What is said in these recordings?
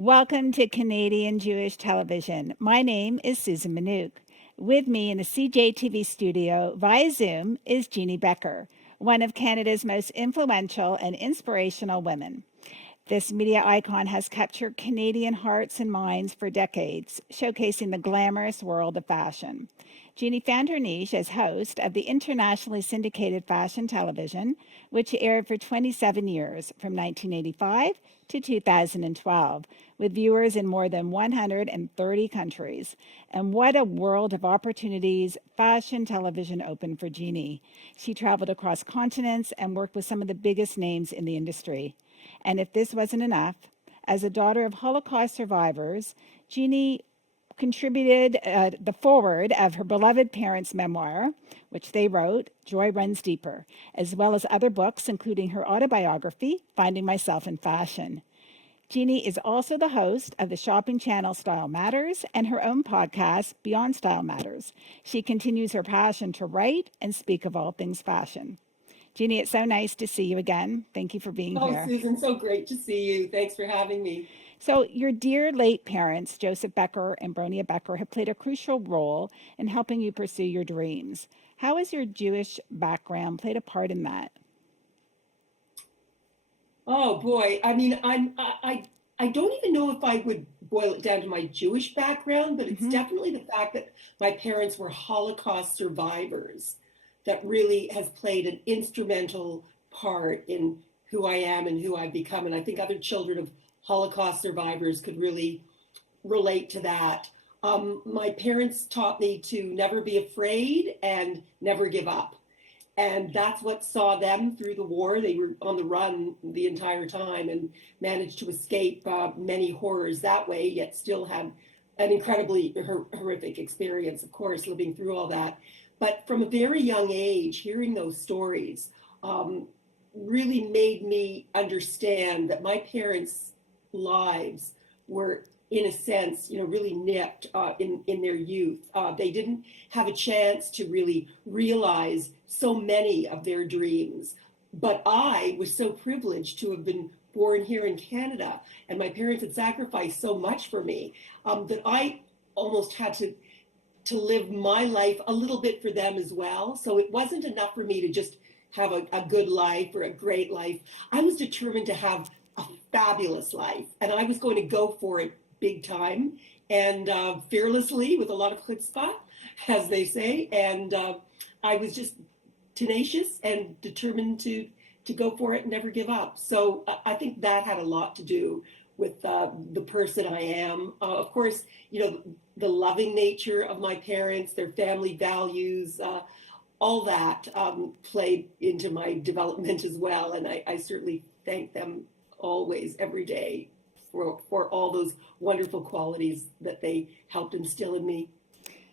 Welcome to Canadian Jewish Television. My name is Susan Minuk. With me in the CJTV studio via Zoom is Jeanne Beker, one of Canada's most influential and inspirational women. This media icon has captured Canadian hearts and minds for decades, showcasing the glamorous world of fashion. Jeanne found her niche as host of the internationally syndicated fashion television, which aired for 27 years, from 1985 to 2012, with viewers in more than 130 countries. And what a world of opportunities fashion television opened for Jeanne. She traveled across continents and worked with some of the biggest names in the industry. And if this wasn't enough, as a daughter of Holocaust survivors, Jeanne contributed the foreword of her beloved parents' memoir, which they wrote, Joy Runs Deeper, as well as other books, including her autobiography, Finding Myself in Fashion. Jeanne is also the host of the shopping channel Style Matters and her own podcast, Beyond Style Matters. She continues her passion to write and speak of all things fashion. Jeanne, it's so nice to see you again. Thank you for being here. Susan, so great to see you. Thanks for having me. So, your dear late parents, Joseph Beker and Bronia Beker, have played a crucial role in helping you pursue your dreams. How has your Jewish background played a part in that? Oh boy, I mean, I don't even know if I would boil it down to my Jewish background, but it's definitely the fact that my parents were Holocaust survivors that really has played an instrumental part in who I am and who I've become. And I think other children of Holocaust survivors could really relate to that. My parents taught me to never be afraid and never give up. And that's what saw them through the war. They were on the run the entire time and managed to escape many horrors that way, yet still had an incredibly horrific experience, of course, living through all that. But from a very young age, hearing those stories really made me understand that my parents' lives were, in a sense, really nipped in their youth. They didn't have a chance to really realize so many of their dreams. But I was so privileged to have been born here in Canada, and my parents had sacrificed so much for me that I almost had to live my life a little bit for them as well. So it wasn't enough for me to just have a good life or a great life. I was determined to have a fabulous life, and I was going to go for it big time and fearlessly with a lot of chutzpah, as they say. And I was just tenacious and determined to go for it and never give up. So I think that had a lot to do with the person I am. Of course, the loving nature of my parents, their family values, all that played into my development as well. And I certainly thank them always, every day, for all those wonderful qualities that they helped instill in me.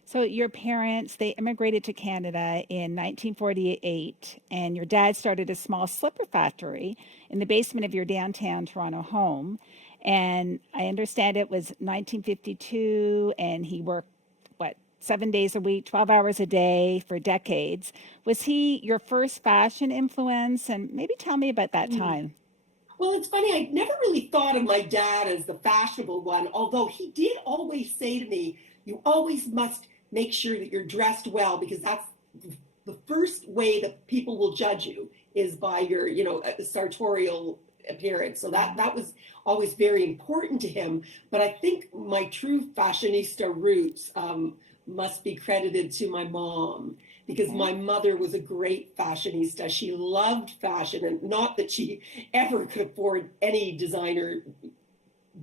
So, your parents, they immigrated to Canada in 1948, and your dad started a small slipper factory in the basement of your downtown Toronto home. And I understand it was 1952, and he worked, 7 days a week, 12 hours a day for decades. Was he your first fashion influence? And maybe tell me about that time. Well, it's funny, I never really thought of my dad as the fashionable one, although he did always say to me, you always must make sure that you're dressed well, because that's the first way that people will judge you is by your, sartorial appearance. So that was always very important to him. But I think my true fashionista roots must be credited to my mom, because my mother was a great fashionista. She loved fashion, and not that she ever could afford any designer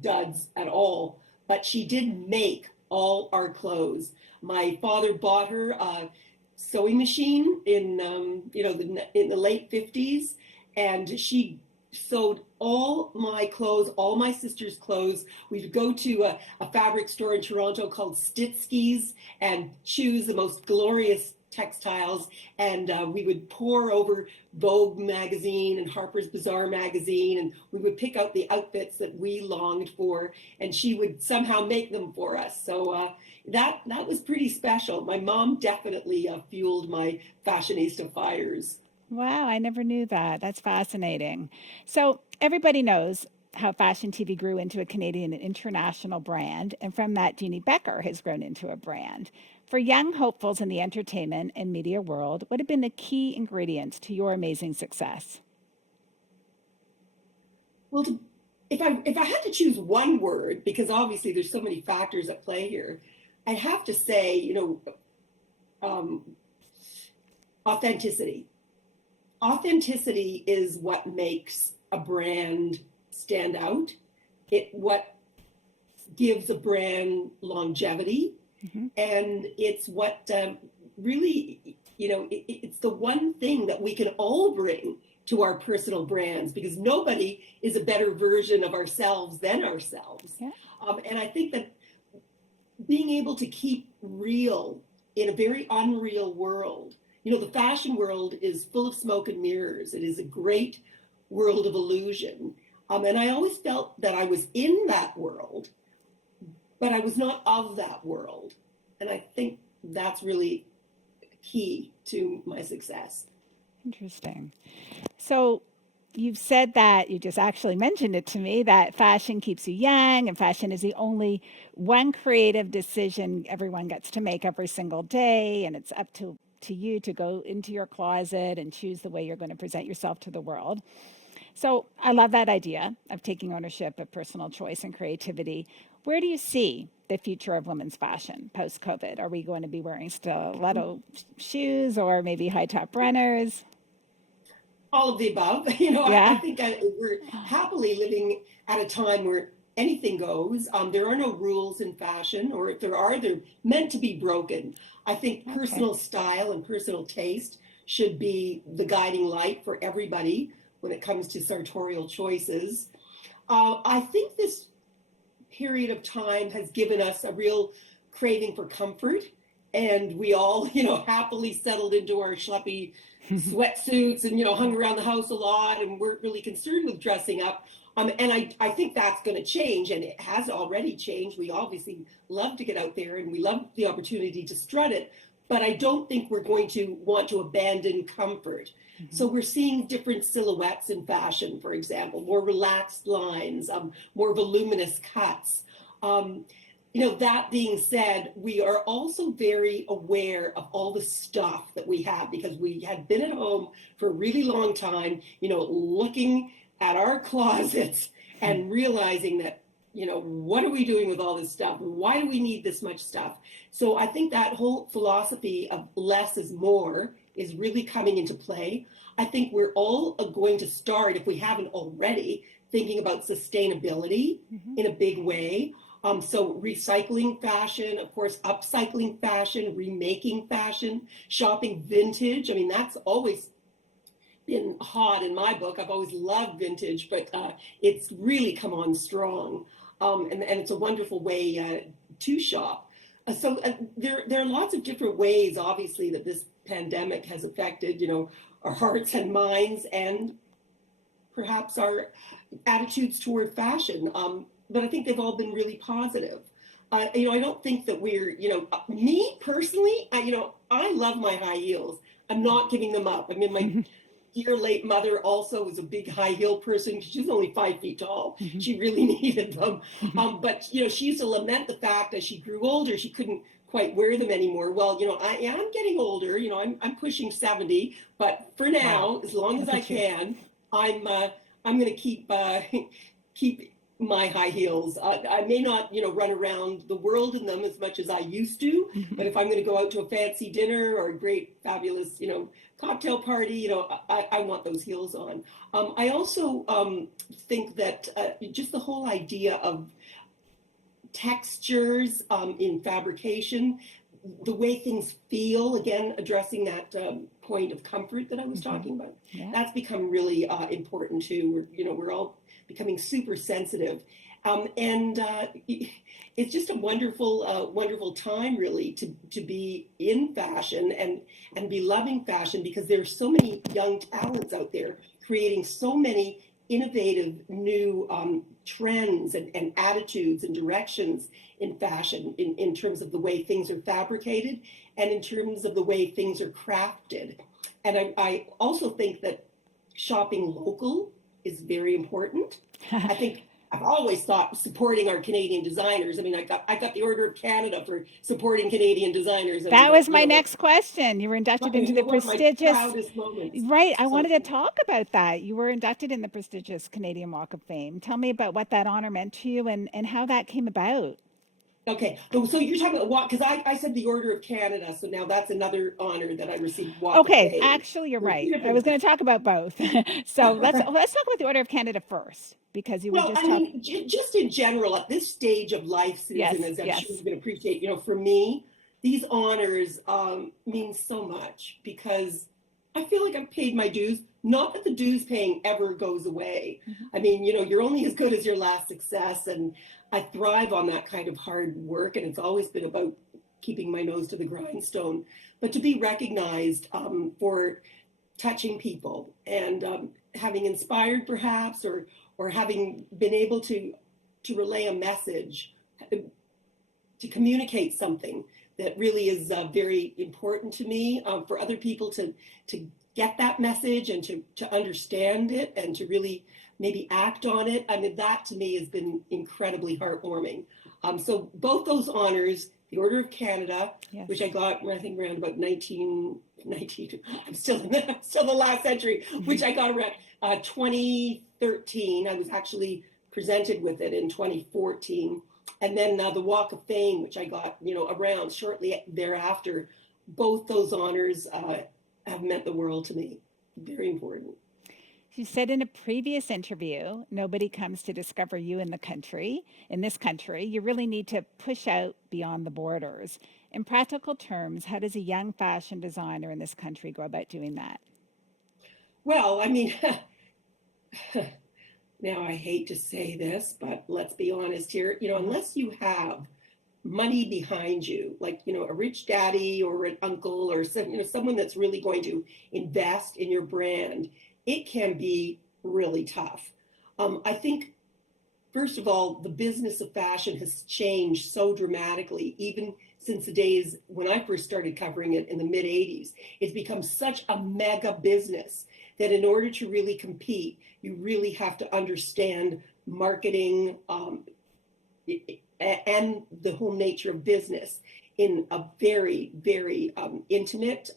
duds at all, but she did make all our clothes. My father bought her a sewing machine in in the late 50s, and she sewed all my clothes, all my sister's clothes. We'd go to a fabric store in Toronto called Stitsky's and choose the most glorious textiles, and we would pore over Vogue magazine and Harper's Bazaar magazine, and we would pick out the outfits that we longed for, and she would somehow make them for us. So that was pretty special. My mom definitely fueled my fashionista fires. Wow, I never knew that. That's fascinating. So, everybody knows how fashion TV grew into a Canadian and international brand, and from that, Jeanne Beker has grown into a brand. For young hopefuls in the entertainment and media world, what have been the key ingredients to your amazing success? Well, if I had to choose one word, because obviously there's so many factors at play here, I'd have to say, um, authenticity. Authenticity is what makes a brand stand out. It what gives a brand longevity, Mm-hmm. and it's what really, it's the one thing that we can all bring to our personal brands, because nobody is a better version of ourselves than ourselves. Yeah. And I think that being able to keep real in a very unreal world, the fashion world is full of smoke and mirrors. It is a great world of illusion. And I always felt that I was in that world, but I was not of that world. And I think that's really key to my success. Interesting. So you've said that, you just actually mentioned it to me, that fashion keeps you young and fashion is the only one creative decision everyone gets to make every single day. And it's up to you to go into your closet and choose the way you're going to present yourself to the world. So I love that idea of taking ownership of personal choice and creativity. Where do you see the future of women's fashion post COVID? Are we going to be wearing stiletto shoes or maybe high top runners? All of the above. I Yeah. think we're happily living at a time where anything goes. There are no rules in fashion, or if there are, they're meant to be broken. I think Okay. personal style and personal taste should be the guiding light for everybody when it comes to sartorial choices. I think this period of time has given us a real craving for comfort, and we all happily settled into our schleppy sweatsuits and hung around the house a lot and weren't really concerned with dressing up. And I think that's going to change, and it has already changed. We obviously love to get out there and we love the opportunity to strut it, but I don't think we're going to want to abandon comfort. Mm-hmm. So we're seeing different silhouettes in fashion, for example, more relaxed lines, more voluminous cuts. Um, that being said, we are also very aware of all the stuff that we have, because we had been at home for a really long time, looking at our closets and realizing that, what are we doing with all this stuff? Why do we need this much stuff? So I think that whole philosophy of less is more is really coming into play. I think we're all going to start, if we haven't already, thinking about sustainability Mm-hmm. in a big way. So recycling fashion, of course, upcycling fashion, remaking fashion, shopping vintage. I mean, that's always been hot in my book. I've always loved vintage, but it's really come on strong. And it's a wonderful way to shop. There are lots of different ways, obviously, that this pandemic has affected, our hearts and minds, and perhaps our attitudes toward fashion. But I think they've all been really positive. I don't think that me personally, I love my high heels. I'm not giving them up. I mean, my dear late mother also was a big high heel person. She's only 5 feet tall. Mm-hmm. She really needed them. But, she used to lament the fact as she grew older, she couldn't quite wear them anymore. Well, I am getting older, I'm pushing 70, but for now, Wow. as long as Look I at you. can, I'm going to keep my high heels. I may not, run around the world in them as much as I used to, Mm-hmm. but if I'm going to go out to a fancy dinner or a great, fabulous, cocktail party, I want those heels on. I also think that just the whole idea of textures in fabrication, the way things feel, again, addressing that point of comfort that I was Mm-hmm. talking about, Yeah. that's become really important too. We're all becoming super sensitive. And it's just a wonderful time, really, to be in fashion and be loving fashion, because there's so many young talents out there creating so many innovative new trends and attitudes and directions in fashion, in terms of the way things are fabricated and in terms of the way things are crafted. And I also think that shopping local is very important. I think I've always thought supporting our Canadian designers. I mean, I got the Order of Canada for supporting Canadian designers. I mean, That was you my know, next question. You were inducted into the one of my prestigious, proudest moments. right? I wanted to So, talk about that. You were inducted in the prestigious Canadian Walk of Fame. Tell me about what that honor meant to you and how that came about. okay. So you're talking about what? Because I said the Order of Canada. So now that's another honor that I received, Walk of Okay, Fame. actually, you're There are two right. I different was going ones. to talk about both. So let's talk about the Order of Canada first, because you were Well, just I talking. mean, just in general, at this stage of life, Susan, Yes, as I'm sure yes. you can appreciate, for me, these honors mean so much because I feel like I've paid my dues. Not that the dues paying ever goes away. Mhm. I mean, you're only as good as your last success, and I thrive on that kind of hard work, and it's always been about keeping my nose to the grindstone. But to be recognized for touching people and having inspired perhaps or having been able to relay a message, to communicate something that really is very important to me, for other people to get that message and to understand it and to really maybe act on it. I mean, that to me has been incredibly heartwarming. So both those honors, the Order of Canada, Yes. which I got, I think, around about 19, I'm still the last century, which I got around 2013. I was actually presented with it in 2014. And then the Walk of Fame, which I got, around shortly thereafter. Both those honors have meant the world to me. Very important. You said in a previous interview, nobody comes to discover you in this country. You really need to push out beyond the borders. In practical terms, how does a young fashion designer in this country go about doing that? Well, I mean, now I hate to say this, but let's be honest here. Unless you have money behind you, like, a rich daddy or an uncle or someone that's really going to invest in your brand, it can be really tough. I think, first of all, the business of fashion has changed so dramatically, even since the days when I first started covering it in the mid 80s. It's become such a mega business that in order to really compete, you really have to understand marketing, and the whole nature of business in a very, very intimate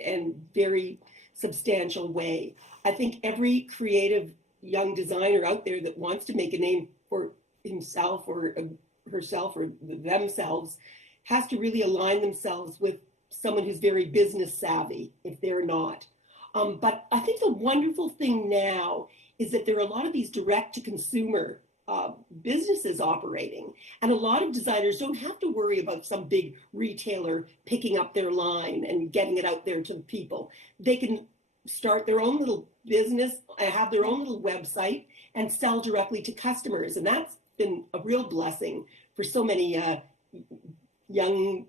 and very substantial way. I think every creative young designer out there that wants to make a name for himself or herself or themselves has to really align themselves with someone who's very business savvy if they're not. But I think the wonderful thing now is that there are a lot of these direct to consumer businesses operating, and a lot of designers don't have to worry about some big retailer picking up their line and getting it out there to the people. They can start their own little business, have their own little website, and sell directly to customers. And that's been a real blessing for so many young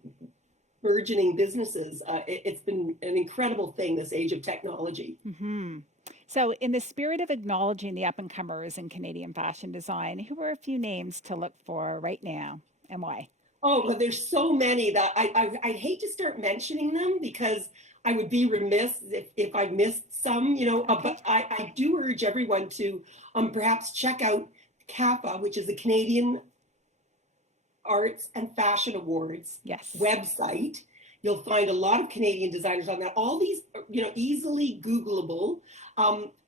burgeoning businesses. It's been an incredible thing, this age of technology. Mm-hmm. So, in the spirit of acknowledging the up and comers in Canadian fashion design, who are a few names to look for right now and why? Oh, but there's so many that I'd hate to start mentioning them because I would be remiss if I missed some, Okay. but I do urge everyone to perhaps check out CAFA, which is the Canadian Arts and Fashion Awards Yes. website. You'll find a lot of Canadian designers on that. All these, easily Googleable.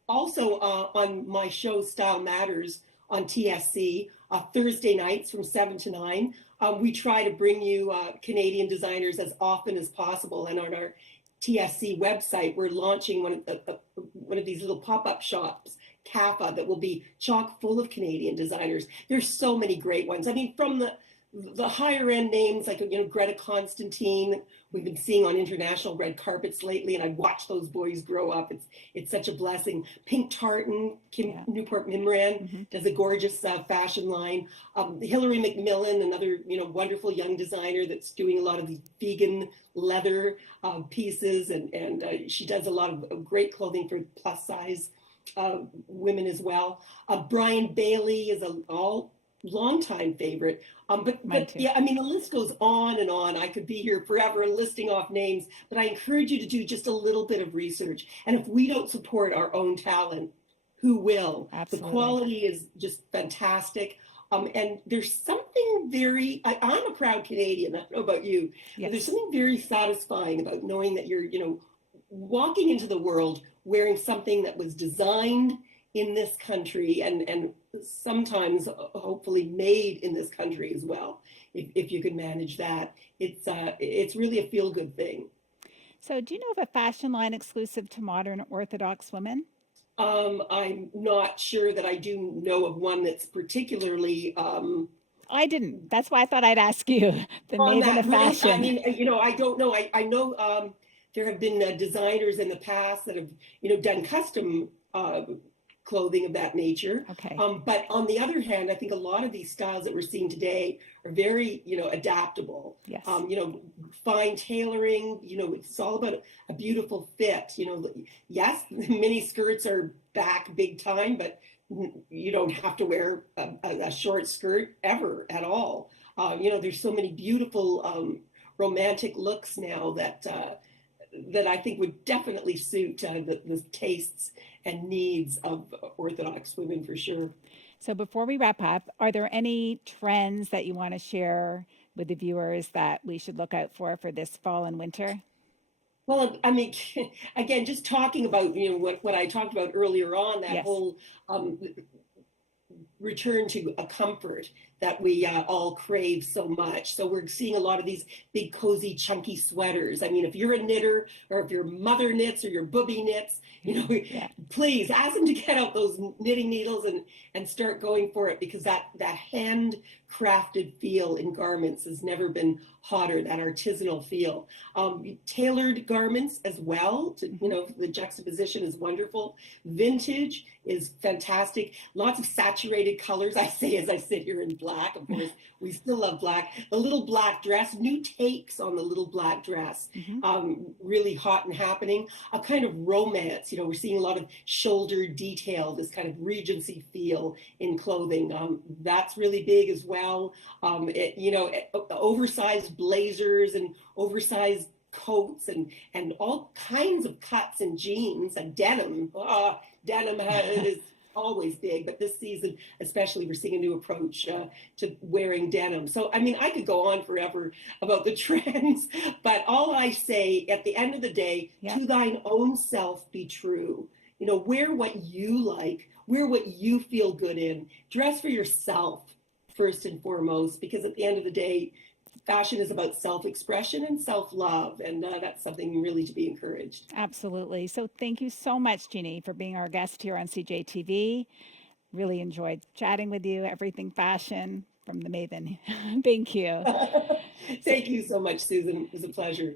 Also on my show Style Matters on TSC, Thursday nights from 7 to 9. We try to bring you Canadian designers as often as possible. And on our TSC website, we're launching one of these little pop-up shops, CAFA, that will be chock full of Canadian designers. There's so many great ones. I mean, from the higher end names like Greta Constantine, we've been seeing on international red carpets lately, and I've watched those boys grow up. It's such a blessing. Pink Tartan, Kim Yeah. Newport Mimran Mm-hmm. does a gorgeous fashion line. Hilary McMillan, another wonderful young designer that's doing a lot of the vegan leather pieces, and she does a lot of great clothing for plus size women as well. Brian Bailey is a all longtime favorite. Mine But too. yeah, I mean, the list goes on and on. I could be here forever listing off names, but I encourage you to do just a little bit of research. And if we don't support our own talent, who will. The Absolutely. quality is just fantastic. And there's something I'm a proud Canadian, I don't know about you, but there's Yes. something very satisfying about knowing that you're, walking into the world wearing something that was designed in this country and sometimes hopefully made in this country as well. If you can manage that, it's really a feel good thing. So, do you know of a fashion line exclusive to modern Orthodox women? I'm not sure that I do know of one that's particularly I didn't. That's why I thought I'd ask you, the on maven that of route. I fashion. mean, I don't know. I know there have been designers in the past that have, done custom clothing of that nature. Okay. But on the other hand, I think a lot of these styles that we're seeing today are very, adaptable. Yes. Fine tailoring. It's all about a beautiful fit. Yes, mini skirts are back big time, but you don't have to wear a short skirt ever at all. There's so many beautiful romantic looks now that I think would definitely suit the tastes and needs of Orthodox women for sure. So, before we wrap up, are there any trends that you want to share with the viewers that we should look out for this fall and winter? Well, I mean, again, just talking about what I talked about earlier on, that Yes. whole return to a comfort that we all crave so much. So we're seeing a lot of these big, cozy, chunky sweaters. I mean, if you're a knitter or if your mother knits or your booby knits, Yeah. please ask them to get out those knitting needles and start going for it, because that handcrafted feel in garments has never been hotter. That artisanal feel. Tailored garments as well. Mm-hmm. The juxtaposition is wonderful. Vintage is fantastic. Lots of saturated colors. I say as I sit here in black. Of course, we still love black. The little black dress, new takes on the little black dress, Mm-hmm. really hot and happening. A kind of romance. We're seeing a lot of shoulder detail, this kind of Regency feel in clothing. That's really big as well. Oversized blazers and oversized coats and all kinds of cuts and jeans and denim. Denim is always big, but this season especially we're seeing a new approach to wearing denim. So I mean, I could go on forever about the trends, but all I say at the end of the day, Yeah. to thine own self be true. Wear what you like, wear what you feel good in, dress for yourself first and foremost, because at the end of the day, fashion is about self-expression and self-love, and that's something really to be encouraged. Absolutely. So, thank you so much, Jeannie, for being our guest here on CJTV. Really enjoyed chatting with you, everything fashion from the Maven. Thank you. So, Thank you so much, Susan. It was a pleasure.